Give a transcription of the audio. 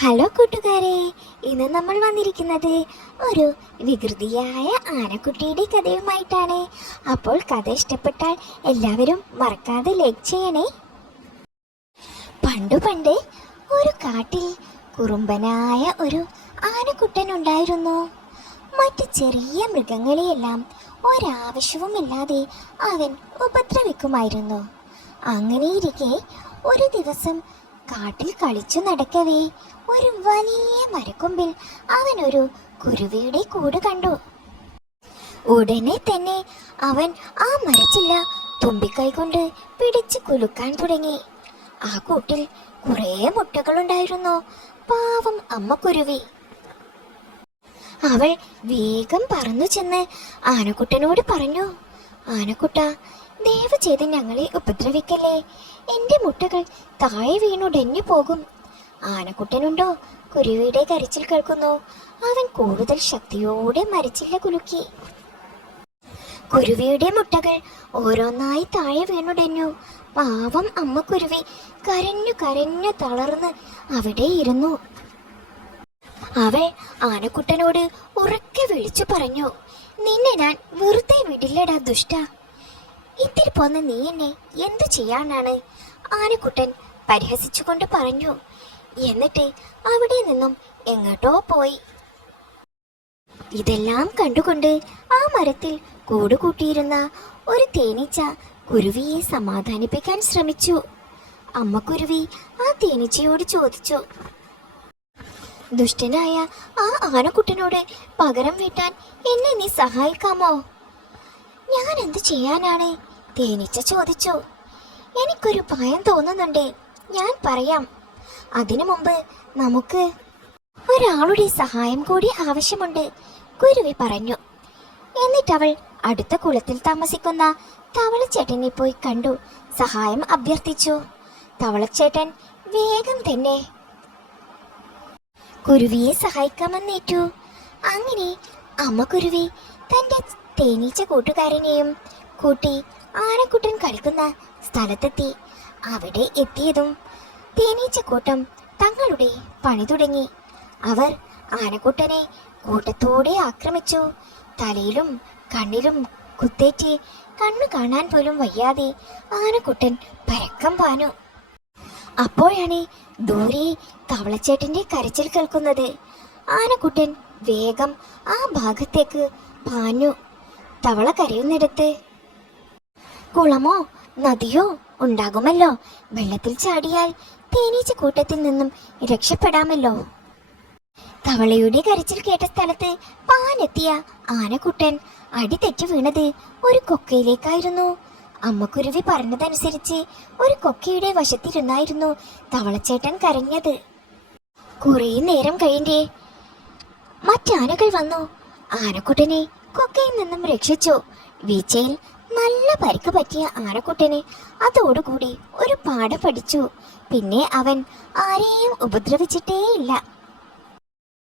Hello കൂട്ടുകാരെ ഇന്ന് നമ്മൾ വന്നിരിക്കുന്നത് ഒരു വികൃതിയായ ആനക്കുട്ടിയുടെ കഥയുമായിട്ടാണ്. അപ്പോൾ കഥ ഇഷ്ടപ്പെട്ടാൽ എല്ലാവരും മറക്കാതെ ലൈക്ക് ചെയ്യണേ. പണ്ടു പണ്ട് ഒരു കാട്ടിൽ കുറുമ്പനായ ഒരു ആനക്കുട്ടൻ ഉണ്ടായിരുന്നു. മറ്റ് ചെറിയ മൃഗങ്ങളെയെല്ലാം ഒരാവശ്യവുമില്ലാതെ അവൻ ഉപദ്രവിക്കുമായിരുന്നു. അങ്ങനെയിരിക്കെ ഒരു ദിവസം കാട്ടിൽ കളിച്ചു നടക്കവേ. ഒരു വലിയ മരക്കൊമ്പിൽ അവൻ ഒരു കുരുവിയുടെ കൂട് കണ്ടു. ഉടനെ തന്നെ അവൻ ആ മരച്ചില്ല തുമ്പിക്കൈ കൊണ്ട് പിടിച്ച് കുലുക്കാൻ തുടങ്ങി. ആ കൂട്ടിൽ കുറേ മുട്ടകളുണ്ടായിരുന്നു. പാവം അമ്മ കുരുവി. അവൾ വേഗം പറന്നു ചെന്ന് ആനക്കുട്ടനോട് പറഞ്ഞു ആനക്കുട്ട ദയവ് ചെയ്ത് ഞങ്ങളെ ഉപദ്രവിക്കല്ലേ? എന്റെ മുട്ടകൾ താഴെ വീണു ഡെഞ്ഞു പോകും. ആനക്കുട്ടനുണ്ടോ? കുരുവിയുടെ കരച്ചിൽ കേൾക്കുന്നു. അവൻ കൂടുതൽ ശക്തിയോടെ മരിച്ചില്ല കുലുക്കി. കുരുവിയുടെ മുട്ടകൾ ഓരോന്നായി താഴെ വീണുടഞ്ഞു പാവം അമ്മ കുരുവി കരഞ്ഞു കരഞ്ഞു തളർന്ന് അവിടെ ഇരുന്നു. അവൾ ആനക്കുട്ടനോട് ഉറക്കെ വിളിച്ചു പറഞ്ഞു നിന്നെ ഞാൻ വെറുതെ വിടില്ലടാ ദുഷ്ട. ഇത്തിരി പോന്ന നീ എന്നെ എന്തു ചെയ്യാനാണ്? ആനക്കുട്ടൻ പരിഹസിച്ചുകൊണ്ട് പറഞ്ഞു. എന്നിട്ട് അവിടെ നിന്നും എങ്ങോട്ടോ പോയി. ഇതെല്ലാം കണ്ടുകൊണ്ട് ആ മരത്തിൽ കൂടുകൂട്ടിയിരുന്ന ഒരു തേനീച്ച കുരുവിയെ സമാധാനിപ്പിക്കാൻ ശ്രമിച്ചു. അമ്മ കുരുവി ആ തേനീച്ചയോട് ചോദിച്ചു. ദുഷ്ടനായ ആ ആനക്കുട്ടനോട് പകരം വീട്ടാൻ എന്നെ നീ സഹായിക്കാമോ? ഞാൻ എന്ത് ചെയ്യാനാണ്? തേനീച്ച ചോദിച്ചു. എനിക്കൊരു ഭയം തോന്നുന്നുണ്ട്. ഞാൻ പറയാം. അതിനു മുമ്പ് നമുക്ക് ഒരാളുടെ സഹായം കൂടി ആവശ്യമുണ്ട് കുരുവി പറഞ്ഞു. എന്നിട്ടവൾ അടുത്ത കുളത്തിൽ താമസിക്കുന്ന തവളച്ചേട്ടനെ പോയി കണ്ടു. സഹായം അഭ്യർത്ഥിച്ചു. തവളച്ചേട്ടൻ വേഗം തന്നെ കുരുവിയെ സഹായിക്കാമെന്നേറ്റു. അങ്ങനെ അമ്മ കുരുവി തന്റെ തേനീച്ച കൂട്ടുകാരനെയും കൂട്ടി ആനക്കുട്ടൻ കളിക്കുന്ന സ്ഥലത്തെത്തി. അവിടെ എത്തിയതും തേനീച്ചക്കൂട്ടം തങ്ങളുടെ പണി തുടങ്ങി. അവർ ആനക്കുട്ടനെ കൂട്ടത്തോടെ ആക്രമിച്ചു. തലയിലും കണ്ണിലും കുത്തേറ്റ് കണ്ണു കാണാൻ പോലും വയ്യാതെ ആനക്കുട്ടൻ പരക്കം പാനു അപ്പോഴാണ് ദൂരെ തവളച്ചേട്ടന്റെ കരച്ചിൽ കേൾക്കുന്നത്. ആനക്കുട്ടൻ വേഗം ആ ഭാഗത്തേക്ക് പാഞ്ഞു. തവള കരയുന്നിടത്ത്. കുളമോ നദിയോ ഉണ്ടാകുമല്ലോ. വെള്ളത്തിൽ ചാടിയാൽ തേനീച്ച കൂട്ടത്തിൽ നിന്നും രക്ഷപ്പെടാമല്ലോ. തവളയുടെ കരച്ചിൽ കേട്ട സ്ഥലത്ത് പാനെത്തിയ ആനക്കുട്ടൻ അടി തെറ്റു വീണത് ഒരു കൊക്കയിലേക്കായിരുന്നു. അമ്മക്കുരുവി പറഞ്ഞതനുസരിച്ച് ഒരു കൊക്കയുടെ വശത്തിരുന്നായിരുന്നു തവളച്ചേട്ടൻ കരഞ്ഞത്. കുറേ നേരം കഴിഞ്ഞേ മറ്റാനകൾ വന്നു. ആനക്കുട്ടനെ കൊക്കയിൽ നിന്നും രക്ഷിച്ചു. വീഴ്ചയിൽ നല്ല പരിക്ക് പറ്റിയ ആനക്കുട്ടനെ അതോടുകൂടി ഒരു പാഠം പഠിച്ചു. പിന്നെ അവൻ ആരെയും ഉപദ്രവിച്ചിട്ടേയില്ല.